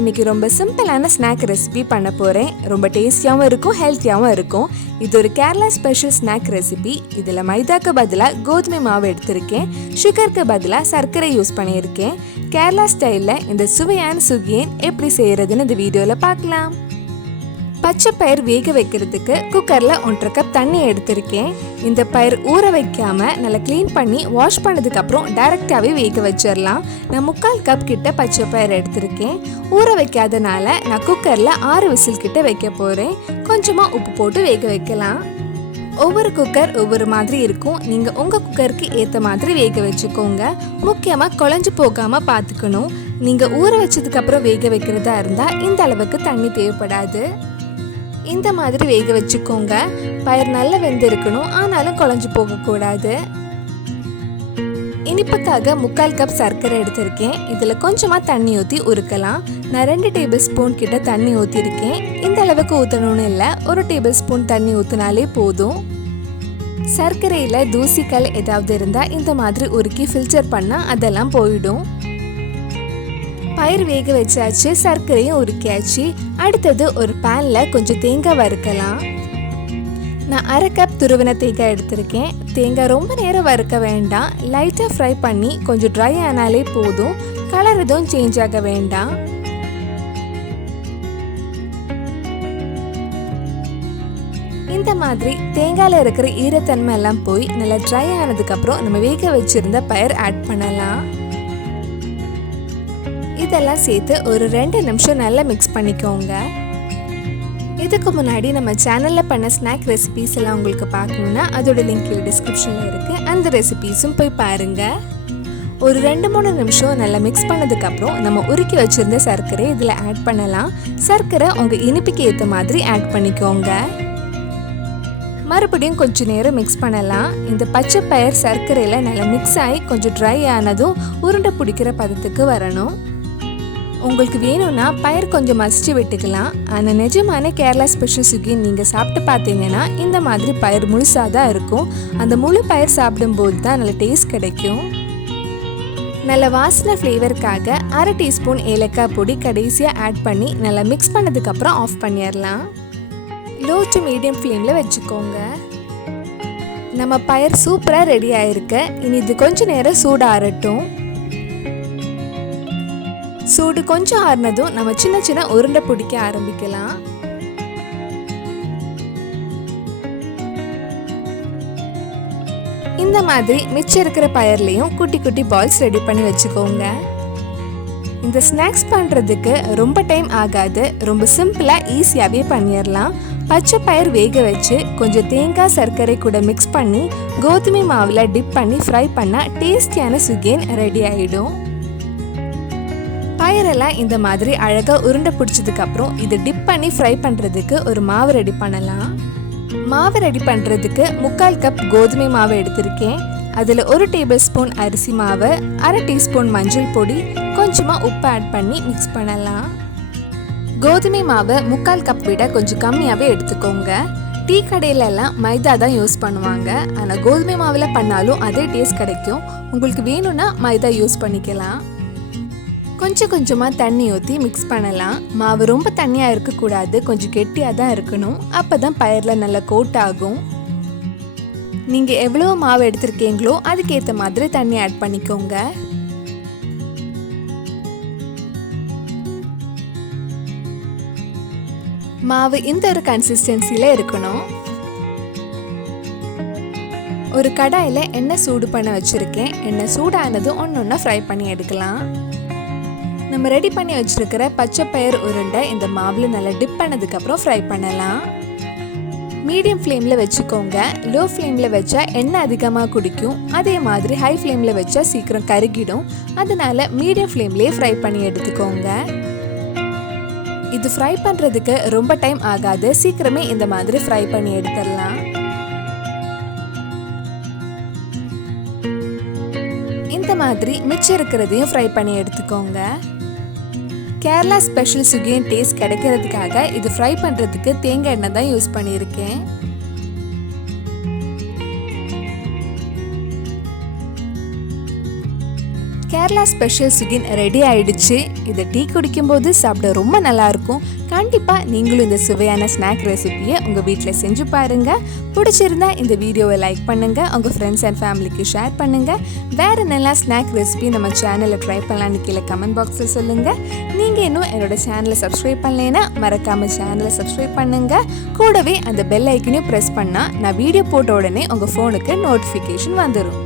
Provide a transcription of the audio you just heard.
இன்னைக்கு ரொம்ப சிம்பிளான ஸ்நாக் ரெசிபி பண்ண போகிறேன். ரொம்ப டேஸ்டியாகவும் இருக்கும், ஹெல்த்தியாகவும் இருக்கும். இது ஒரு கேரளா ஸ்பெஷல் ஸ்நாக் ரெசிபி. இதில் மைதாக்கு பதிலாக கோதுமை மாவு எடுத்திருக்கேன். சுகருக்கு பதிலாக சர்க்கரை யூஸ் பண்ணியிருக்கேன். கேரளா ஸ்டைலில் இந்த சுவையான சுகியன் எப்படி செய்கிறதுன்னு இந்த வீடியோவில் பார்க்கலாம். பச்சை பயிர் வேக வைக்கிறதுக்கு குக்கரில் 1.5 கப் தண்ணி எடுத்திருக்கேன். இந்த பயிர் ஊற வைக்காமல் நல்லா க்ளீன் பண்ணி வாஷ் பண்ணதுக்கப்புறம் டைரெக்டாகவே வேக வச்சிடலாம். நான் 3/4 கப் கிட்ட பச்சை பயிர் எடுத்திருக்கேன். ஊற வைக்காதனால நான் குக்கரில் 6 விசில் கிட்ட வைக்க போகிறேன். கொஞ்சமாக உப்பு போட்டு வேக வைக்கலாம். ஒவ்வொரு குக்கர் ஒவ்வொரு மாதிரி இருக்கும். நீங்கள் உங்கள் குக்கருக்கு ஏற்ற மாதிரி வேக வச்சுக்கோங்க. முக்கியமாக குழஞ்சு போகாமல் பார்த்துக்கணும். நீங்கள் ஊற வச்சதுக்கப்புறம் வேக வைக்கிறதா இருந்தால் இந்த அளவுக்கு தண்ணி தேவைப்படாது. இந்த மாதிரி வேக வச்சுக்கோங்க. பயிர் நல்லா வெந்திருக்கணும், ஆனாலும் குழஞ்சு போகக்கூடாது. இனிப்புக்காக 3/4 கப் சர்க்கரை எடுத்திருக்கேன். இதில் கொஞ்சமாக தண்ணி ஊற்றி உருக்கலாம். நான் 2 டேபிள் ஸ்பூன் கிட்ட தண்ணி ஊற்றிருக்கேன். இந்த அளவுக்கு ஊற்றணும்னு இல்லை, 1 டேபிள் ஸ்பூன் தண்ணி ஊற்றினாலே போதும். சர்க்கரையில் தூசிக்கல் ஏதாவது இருந்தால் இந்த மாதிரி உருக்கி ஃபில்டர் பண்ணால் அதெல்லாம் போயிடும். பயிர் வேக வச்சாச்சு, சர்க்கரையும் உருக்கியாச்சு. அடுத்தது ஒரு பேனில் கொஞ்சம் தேங்காய் வறுக்கலாம். நான் 1/2 கப் துருவின தேங்காய் எடுத்திருக்கேன். தேங்காய் ரொம்ப நேரம் வறுக்க வேண்டாம், லைட்டாக ஃப்ரை பண்ணி கொஞ்சம் ட்ரை ஆனாலே போதும். கலர் எதுவும் சேஞ்ச் ஆக வேண்டாம். இந்த மாதிரி தேங்காயில் இருக்கிற ஈரத்தன்மை எல்லாம் போய் நல்லா ட்ரை ஆனதுக்கப்புறம் நம்ம வேக வச்சிருந்த பயிர் ஆட் பண்ணலாம். இதெல்லாம் சேர்த்து ஒரு 2 நிமிஷம் நல்லா மிக்ஸ் பண்ணிக்கோங்க. இதுக்கு முன்னாடி நம்ம சேனலில் பண்ண ஸ்நாக் ரெசிபீஸ் எல்லாம் உங்களுக்கு பார்க்கணுன்னா அதோட லிங்க் டிஸ்கிரிப்ஷனில் இருக்குது. அந்த ரெசிபீஸும் போய் பாருங்கள். ஒரு 2-3 நிமிஷம் நல்லா மிக்ஸ் பண்ணதுக்கப்புறம் நம்ம உருக்கி வச்சுருந்த சர்க்கரை இதில் ஆட் பண்ணலாம். சர்க்கரை உங்கள் இனிப்புக்கு ஏற்ற மாதிரி ஆட் பண்ணிக்கோங்க. மறுபடியும் கொஞ்சம் நேரம் மிக்ஸ் பண்ணலாம். இந்த பச்சை பயிர் சர்க்கரையில் நல்லா மிக்ஸ் ஆகி கொஞ்சம் ட்ரை ஆனதும் உருண்டை பிடிக்கிற பதத்துக்கு வரணும். உங்களுக்கு வேணும்னா பயிர் கொஞ்சம் மசிச்சு விட்டுக்கலாம். ஆனால் நிஜமான கேரளா ஸ்பெஷல் சுகியன் நீங்கள் சாப்பிட்டு பார்த்தீங்கன்னா இந்த மாதிரி பயிர் முழுசாக தான் இருக்கும். அந்த முழு பயிர் சாப்பிடும்போது தான் நல்ல டேஸ்ட் கிடைக்கும். நல்ல வாசனை ஃப்ளேவருக்காக 1/2 டீஸ்பூன் ஏலக்காய் பொடி கடைசியாக ஆட் பண்ணி நல்லா மிக்ஸ் பண்ணதுக்கப்புறம் ஆஃப் பண்ணிடலாம். லோ டு மீடியம் ஃப்ளேமில் வச்சுக்கோங்க. நம்ம பயிர் சூப்பராக ரெடி ஆயிருக்கு. இனி இது கொஞ்சம் நேரம் சூடு ஆறட்டும். சூடு கொஞ்சம் ஆறுனதும் நம்ம சின்ன சின்ன உருண்டை பிடிக்க ஆரம்பிக்கலாம். இந்த மாதிரி மிச்சம் இருக்கிற பயிர்லையும் குட்டி குட்டி பால்ஸ் ரெடி பண்ணி வச்சுக்கோங்க. இந்த ஸ்நாக்ஸ் பண்ணுறதுக்கு ரொம்ப டைம் ஆகாது. ரொம்ப சிம்பிளாக ஈஸியாகவே பண்ணிடலாம். பச்சை பயிர் வேக வச்சு கொஞ்சம் தேங்காய் சர்க்கரை கூட மிக்ஸ் பண்ணி கோதுமை மாவில் டிப் பண்ணி ஃப்ரை பண்ணால் டேஸ்டியான சுகியன் ரெடி ஆகிடும். பயிரெல்லாம் இந்த மாதிரி அழகாக உருண்டை பிடிச்சதுக்கப்புறம் இதை டிப் பண்ணி ஃப்ரை பண்ணுறதுக்கு ஒரு மாவு ரெடி பண்ணலாம். மாவு ரெடி பண்ணுறதுக்கு 3/4 கப் கோதுமை மாவு எடுத்திருக்கேன். அதில் 1 டேபிள் ஸ்பூன் அரிசி மாவு, 1/2 டீஸ்பூன் மஞ்சள் பொடி, கொஞ்சமாக உப்பு ஆட் பண்ணி மிக்ஸ் பண்ணலாம். கோதுமை மாவு 3/4 கப் விட கொஞ்சம் கம்மியாகவே எடுத்துக்கோங்க. டீ கடையிலெல்லாம் மைதா தான் யூஸ் பண்ணுவாங்க. ஆனால் கோதுமை மாவில் பண்ணாலும் அதே டேஸ்ட் கிடைக்கும். உங்களுக்கு வேணும்னா மைதா யூஸ் பண்ணிக்கலாம். கொஞ்சம் கொஞ்சமாக தண்ணி ஊற்றி மிக்ஸ் பண்ணலாம். மாவு ரொம்ப தண்ணியாக இருக்கக்கூடாது, கொஞ்சம் கெட்டியாக தான் இருக்கணும். அப்போ தான் பயிரில் நல்லா கோட் ஆகும். நீங்கள் எவ்வளோ மாவு எடுத்திருக்கீங்களோ அதுக்கேற்ற மாதிரி தண்ணி ஆட் பண்ணிக்கோங்க. மாவு இந்த ஒரு கன்சிஸ்டன்சியில் இருக்கணும். ஒரு கடாயில் எண்ணெய் சூடு பண்ண வச்சுருக்கேன். எண்ணெய் சூடானதும் ஒன்று ஃப்ரை பண்ணி எடுக்கலாம். நம்ம ரெடி பண்ணி வச்சுருக்கிற பச்சை பயிர் உருண்டை இந்த மாவில் நல்லா டிப் பண்ணதுக்கப்புறம் ஃப்ரை பண்ணலாம். மீடியம் ஃப்ளேமில் வச்சுக்கோங்க. லோ ஃப்ளேமில் வச்சா எண்ணெய் அதிகமாக குடிக்கும். அதே மாதிரி ஹை ஃப்ளேமில் வச்சா சீக்கிரம் கருகிடும். அதனால் மீடியம் ஃப்ளேம்லேயே ஃப்ரை பண்ணி எடுத்துக்கோங்க. இது ஃப்ரை பண்ணுறதுக்கு ரொம்ப டைம் ஆகாது. சீக்கிரமே இந்த மாதிரி ஃப்ரை பண்ணி எடுத்துடலாம். இந்த மாதிரி மிச்சம் இருக்கிறதையும் ஃப்ரை பண்ணி எடுத்துக்கோங்க. கேரளா ஸ்பெஷல் சுகியன் டேஸ்ட் கிடைக்கிறதுக்காக இது ஃப்ரை பண்ணுறதுக்கு தேங்காய் எண்ணெய் தான் யூஸ் பண்ணியிருக்கேன். கேரளா ஸ்பெஷல் சுகியன் ரெடி ஆயிடுச்சு. இதை டீ குடிக்கும்போது சாப்பிட ரொம்ப நல்லாயிருக்கும். கண்டிப்பாக நீங்களும் இந்த சுவையான ஸ்நாக் ரெசிபியை உங்கள் வீட்டில் செஞ்சு பாருங்கள். பிடிச்சிருந்தா இந்த வீடியோவை லைக் பண்ணுங்கள், உங்கள் ஃப்ரெண்ட்ஸ் அண்ட் ஃபேமிலிக்கு ஷேர் பண்ணுங்கள். வேறு நல்லா ஸ்நாக் ரெசிபி நம்ம சேனலில் ட்ரை பண்ணலான்னு கீழே கமெண்ட் பாக்ஸில் சொல்லுங்கள். நீங்கள் இன்னும் என்னோட சேனலை சப்ஸ்கிரைப் பண்ணலைன்னா மறக்காமல் சேனலை சப்ஸ்கிரைப் பண்ணுங்கள். கூடவே அந்த பெல் ஐக்கனையும் ப்ரெஸ் பண்ணால் நான் வீடியோ போட்ட உடனே உங்கள் ஃபோனுக்கு நோட்டிஃபிகேஷன் வந்துடும்.